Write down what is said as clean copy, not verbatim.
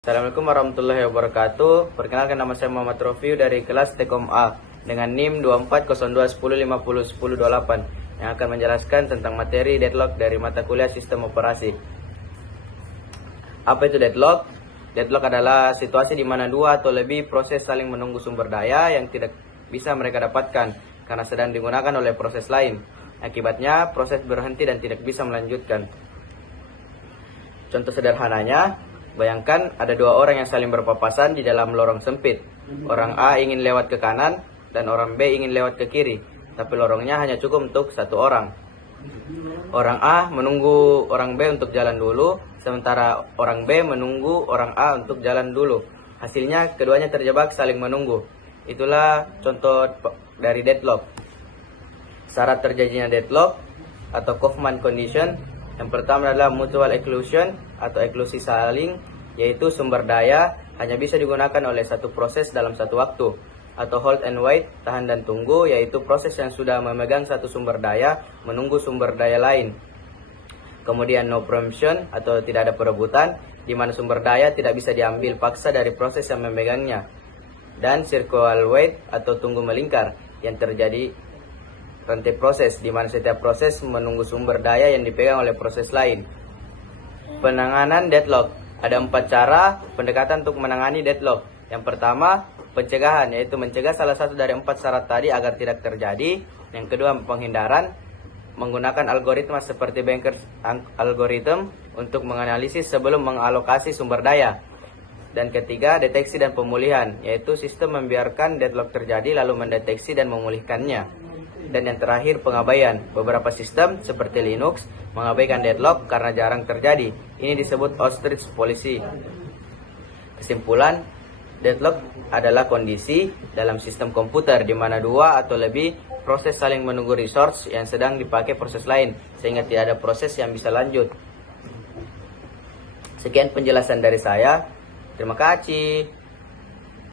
Assalamualaikum warahmatullahi wabarakatuh. Perkenalkan, nama saya Muhammad Rofiu dari kelas Tekom A dengan NIM 240210501028 yang akan menjelaskan tentang materi deadlock dari mata kuliah Sistem Operasi. Apa itu deadlock? Deadlock adalah situasi di mana dua atau lebih proses saling menunggu sumber daya yang tidak bisa mereka dapatkan karena sedang digunakan oleh proses lain. Akibatnya, proses berhenti dan tidak bisa melanjutkan. Contoh sederhananya, bayangkan ada dua orang yang saling berpapasan di dalam lorong sempit. Orang A ingin lewat ke kanan dan orang B ingin lewat ke kiri, tapi lorongnya hanya cukup untuk satu orang. Orang A menunggu orang B untuk jalan dulu, sementara orang B menunggu orang A untuk jalan dulu. Hasilnya keduanya terjebak saling menunggu. Itulah contoh dari deadlock. Syarat terjadinya deadlock atau Kaufman condition yang pertama adalah mutual exclusion atau eksklusi saling, yaitu sumber daya hanya bisa digunakan oleh satu proses dalam satu waktu. Atau hold and wait, tahan dan tunggu, yaitu proses yang sudah memegang satu sumber daya menunggu sumber daya lain. Kemudian no preemption atau tidak ada perebutan, di mana sumber daya tidak bisa diambil paksa dari proses yang memegangnya. Dan circular wait atau tunggu melingkar, yang terjadi rantai proses, di mana setiap proses menunggu sumber daya yang dipegang oleh proses lain. Penanganan deadlock. Ada 4 cara pendekatan untuk menangani deadlock. Yang pertama, pencegahan, yaitu mencegah salah satu dari 4 syarat tadi agar tidak terjadi. Yang kedua, penghindaran, menggunakan algoritma seperti Banker's algorithm untuk menganalisis sebelum mengalokasi sumber daya. Dan ketiga, deteksi dan pemulihan, yaitu sistem membiarkan deadlock terjadi lalu mendeteksi dan memulihkannya. Dan yang terakhir, pengabaian. Beberapa sistem seperti Linux mengabaikan deadlock karena jarang terjadi. Ini disebut ostrich policy. Kesimpulan, deadlock adalah kondisi dalam sistem komputer di mana dua atau lebih proses saling menunggu resource yang sedang dipakai proses lain, sehingga tidak ada proses yang bisa lanjut. Sekian penjelasan dari saya. Terima kasih.